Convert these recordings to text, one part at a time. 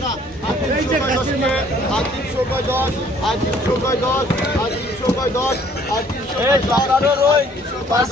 আর তিনশো কয় দশ আর তিনশো কয় দশ আর তিনশো কয় দশ আর তিনশো দশ আর তিনশো পাঁচ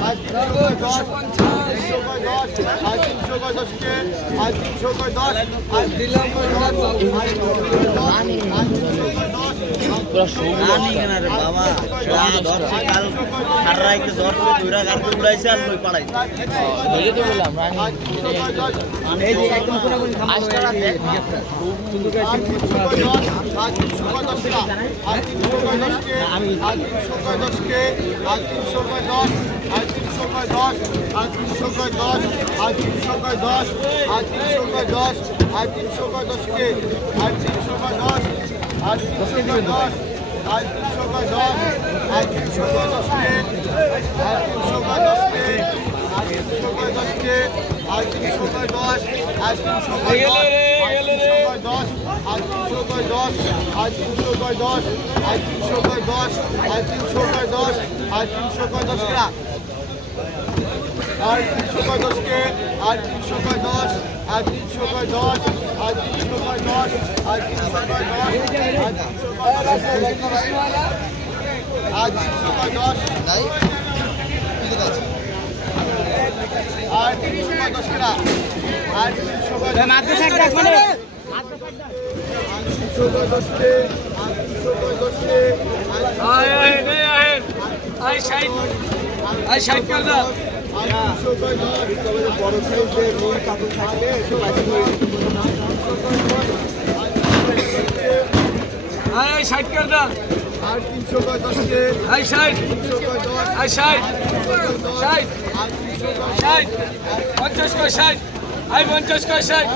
আর তিনশো কয় দশ তিনশো কয় দশ আর তিনশো কয় দশ কে আর তিনশো কয় দশ আর দিলাম পুরো শো আনি কেন রে বাবা রা ধরছে কাল হারাইতে ধরছে দুইরা গাড়ি উড়াইছে আর লই পাড়াইছে এই তো বললাম রানি এই যে একদম পুরো কোন খামার হয়ে গেছে কিন্তু গাইছে আমি আজ 310 কে আজ 310 আজ 310 আজ 310 আজ 310 আজ 310 আজ 310 কে আজ 310 আজ 310 আজ 310 আজ 310 আর তিনশো দশ আর তিনশো দশ আর তিনশো দশ আর তিনশো দশ আর তিনশো দশ আর তিনশো দশ আর তিনশো দশ আর তিনশো দশ আর তিনশো দশ আর তিনশো দশ আর তিনশো দশ আর তিনশো দশ আর তিনশো কয় দশ আর তিনশো কয় দশ আর তিনশো কয় দশ আর তিনশো কয় দশ আর তিনশো কয় দশ আর তিনশো কয় দশ আর তিনশো কয় দশ কেনা আর তিনশো কয় তিনশো কয় দশ কে আর তিনশো কয় দশ কে আর আয় আয় আয় আয় সাইড আয় সাইড কর দাও বড় সাইজের রুই কাপড় থাকলে আয় সাইড কর দাও। আর তিনশো আয় সাইড সাইড আর তিনশো কয় ষাট পঞ্চাশ কয় ষাট আই পঞ্চাশ কয় ষাট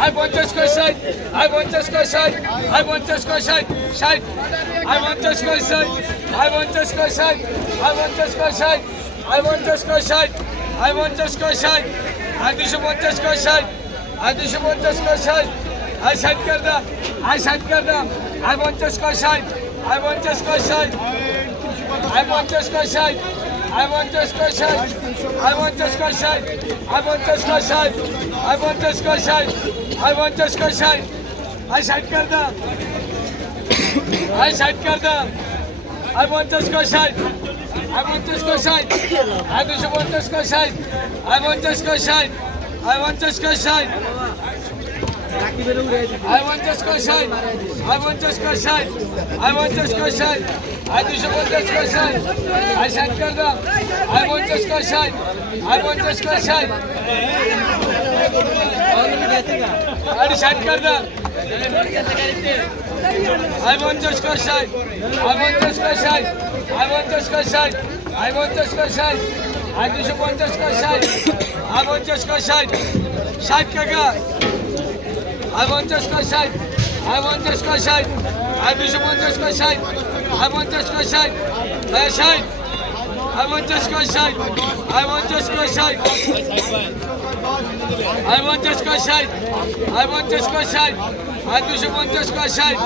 আই পঞ্চাশ কয় ষাট আই পঞ্চাশ কয় ষাট আই পঞ্চাশ কয় ষাট ষাট আই পঞ্চাশ কয় ষাট আই পঞ্চাশ কয় ষাট আই পঞ্চাশ কয় ষাট আই পঞ্চাশ কয় ষাট আই পঞ্চাশ কয় ষাট আই দুশো পঞ্চাশ কয় ষাট আই দুশো পঞ্চাশ কয় ষাট আই ষাট কর দাম আই ষাট কর দাম আই পঞ্চাশ কয় ষাট আই পঞ্চাশ কয় ষাট আই পঞ্চাশ কয় ষাট আই পঞ্চাশ কয় ষাট আই পঞ্চাশ কয় ষাট আই পঞ্চাশ কয় ষাট আই পঞ্চাশ কয় ষাট আই পঞ্চাশ কয় ষাট আই ষাট কর দাম আই ষাট কর দাম আই পঞ্চাশ কয় ষাট আই পঞ্চাশ কয় ষাট আই দুশো পঞ্চাশ কয় ষাট আই পঞ্চাশ কয় ষাট আই পঞ্চাশ কয় ষাট আই পঞ্চাশ কয় ষাট আই পঞ্চাশ কয় ষাট আই পঞ্চাশ কয় ষাট আই দুশো পঞ্চাশ কয় ষাট আই ষাট কর দাম আই পঞ্চাশ কয় ষাট আই পঞ্চাশ কয় ষাট আরে ষাট কর দাম I want to score side. I want to score side. I want to score side. I want to score side. I do want to score side. I want to score side. Side Kaga. I want to score side. I want to score side. I do want to score side. I want to score side. Play side. I want to score side. I want to score side. I want to score side. I want to score side. I দুশো পঞ্চাশ কয় ষাট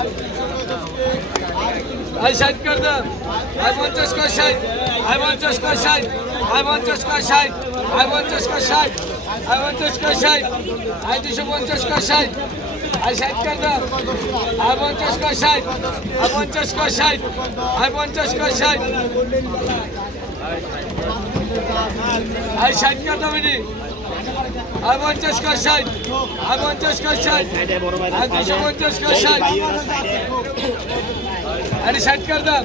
I ষাট কর দাম I পঞ্চাশ কয় ষাট আই পঞ্চাশ কয় ষাট আই পঞ্চাশ কয় ষাট আই পঞ্চাশ কয় ষাট আই পঞ্চাশ কয় ষাট আই দুশো পঞ্চাশ কয় ষাট আই ষাট কর দাম পঞ্চাশ কয় ষাট আই পঞ্চাশ কয় ষাট আই পঞ্চাশ কয় ষাট আই ষাট কর আই পঞ্চাশ কয় ষাট আই পঞ্চাশ কয় ষাট আই দুশো পঞ্চাশ কয় ষাট আরে ষাট কর দাম